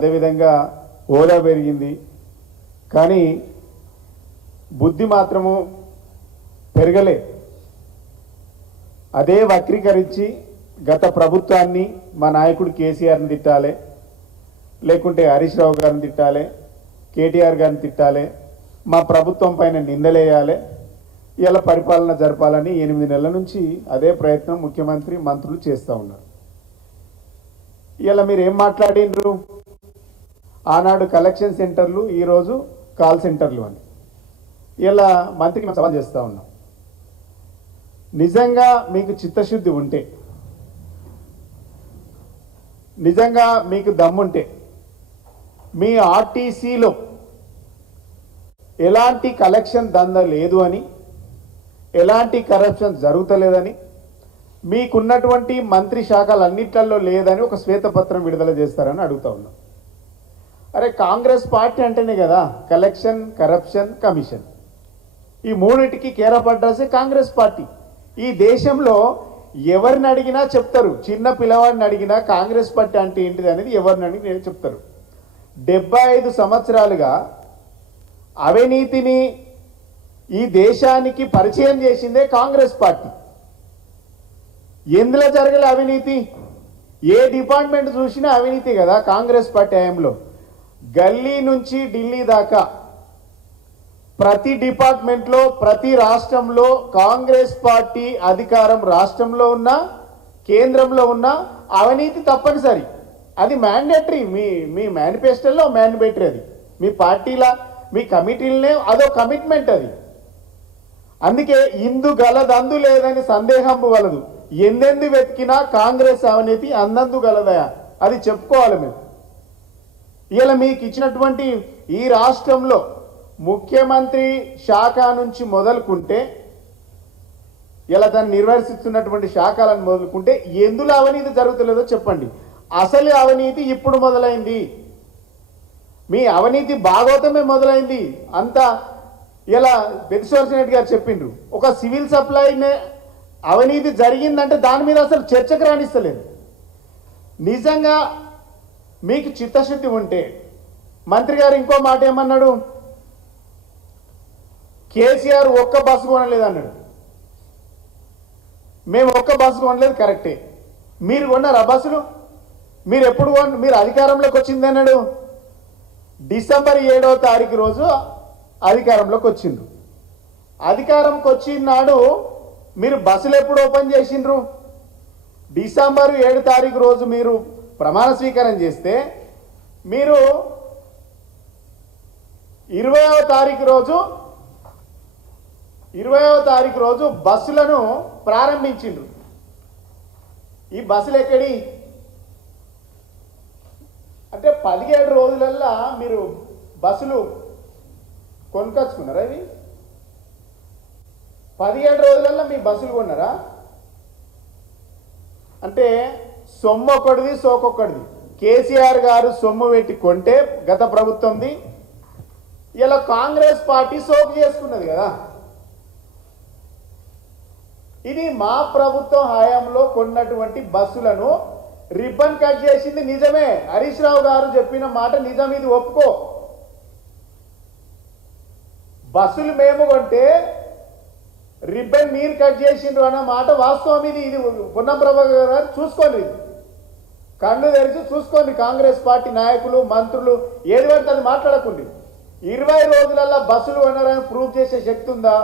అదేవిధంగా హోదా పెరిగింది, కానీ బుద్ధి మాత్రము పెరగలే. అదే వక్రీకరించి గత ప్రభుత్వాన్ని మా నాయకుడు కేసీఆర్ని తిట్టాలి, లేకుంటే హరీష్ రావు గారిని తిట్టాలి, కేటీఆర్ గారిని తిట్టాలి, మా ప్రభుత్వం పైన నిందలేయాలి, ఇలా పరిపాలన జరపాలని 8 నెలల నుంచి అదే ప్రయత్నం ముఖ్యమంత్రి మంత్రులు చేస్తూ ఉన్నారు. ఇలా మీరు ఏం మాట్లాడినరు? ఆనాడు కలెక్షన్ సెంటర్లు, ఈరోజు కాల్ సెంటర్లు అని ఇలా మంత్రికి మేము సవాల్ చేస్తూ ఉన్నాం. నిజంగా మీకు చిత్తశుద్ధి ఉంటే, నిజంగా మీకు దమ్ముంటే, మీ ఆర్టీసీలో ఎలాంటి కలెక్షన్ దంద లేదు అని, ఎలాంటి కరప్షన్ జరుగుతలేదని, మీకున్నటువంటి మంత్రి శాఖలన్నిట్లలో లేదని ఒక శ్వేతపత్రం విడుదల చేస్తారని అడుగుతా ఉన్నాం. అరే, కాంగ్రెస్ పార్టీ అంటేనే కదా కలెక్షన్, కరప్షన్, కమిషన్, ఈ మూడింటికి care of address Congress party. ఈ దేశంలో ఎవరిని అడిగినా చెప్తారు, చిన్న పిల్లవాడిని అడిగినా కాంగ్రెస్ పార్టీ అంటే ఏంటిది అనేది ఎవరిని అడిగి చెప్తారు. 75 సంవత్సరాలుగా అవినీతిని ఈ దేశానికి పరిచయం చేసిందే కాంగ్రెస్ పార్టీ. ఎందులో జరగలే అవినీతి? ఏ డిపార్ట్మెంట్ చూసినా అవినీతి కదా కాంగ్రెస్ పార్టీ హయాంలో. గల్లీ నుంచి ఢిల్లీ దాకా ప్రతి డిపార్ట్మెంట్లో, ప్రతి రాష్ట్రంలో కాంగ్రెస్ పార్టీ అధికారం రాష్ట్రంలో ఉన్న, కేంద్రంలో ఉన్న అవినీతి తప్పనిసరి. అది మ్యాండేటరీ. మీ మేనిఫెస్టోలో మ్యాండేటరీ. అది మీ పార్టీల, మీ కమిటీలనే అదో కమిట్మెంట్. అది అందుకే ఇందు గలదందు లేదని సందేహం వలదు, ఎందెందు వెతికినా కాంగ్రెస్ అవినీతి అందందు గలదయా, అది చెప్పుకోవాలి మేము. ఇలా మీకు ఇచ్చినటువంటి ఈ రాష్ట్రంలో ముఖ్యమంత్రి శాఖ నుంచి మొదలుకుంటే, ఇలా దాన్ని నిర్వహిస్తున్నటువంటి శాఖలను మొదలుకుంటే ఎందులో అవినీతి జరుగుతలేదో చెప్పండి. అసలు అవినీతి ఇప్పుడు మొదలైంది. మీ అవినీతి భాగవతమే మొదలైంది. అంతా ఇలా బెదిసోర్సినట్టు గారు చెప్పిండ్రు, ఒక సివిల్ సప్లైనే అవినీతి జరిగిందంటే దాని మీద అసలు చర్చకు రాణిస్తలేదు. నిజంగా మీకు చిత్తశుద్ధి ఉంటే, మంత్రి గారు ఇంకో మాట ఏమన్నాడు? కేసీఆర్ ఒక్క బస్సు కొనలేదు అన్నాడు. మేము ఒక్క బస్సు కొనలేదు, కరెక్టే. మీరు కొన్నారా బస్సులు? మీరు ఎప్పుడు మీరు అధికారంలోకి వచ్చింది అన్నాడు? డిసెంబర్ 7వ తారీఖు రోజు అధికారంలోకి వచ్చిండ్రు. అధికారంకి వచ్చిన నాడు మీరు బస్సులు ఎప్పుడు ఓపెన్ చేసిండ్రు? డిసెంబర్ 7 తారీఖు రోజు మీరు ప్రమాణ స్వీకారం చేస్తే, మీరు 20వ తారీఖు రోజు బస్సులను ప్రారంభించిండ్రు. ఈ బస్సులు ఎక్కడి అంటే 17 రోజులల్లా మీరు బస్సులు కొనుకొచ్చుకున్నారా? ఇవి 17 రోజులల్లో మీ బస్సులు కొన్నారా? అంటే సొమ్ము ఒకటిది, సోకొక్కడిది. కేసీఆర్ గారు సొమ్ము పెట్టి కొంటే గత ప్రభుత్వంది, ఇలా కాంగ్రెస్ పార్టీ సోకు చేసుకున్నది కదా. ఇది మా ప్రభుత్వం హయాంలో కొన్నటువంటి బస్సులను రిబ్బన్ కట్ చేసింది నిజమే. హరీష్ రావు గారు చెప్పిన మాట నిజం, ఇది ఒప్పుకో. బస్సులు మేము కొంటే రిబ్బన్ మీరు కట్ చేసిండ్రు అన్న మాట వాస్తవం. ఇది పొన్నం ప్రభాకర్ గారు చూసుకోండి, ఇది కన్ను తెరిచి చూసుకోండి. కాంగ్రెస్ పార్టీ నాయకులు, మంత్రులు ఏది పడితే అది మాట్లాడకండి. 20 రోజులల్లో బస్సులు కొన్నారని ప్రూవ్ చేసే శక్తి ఉందా?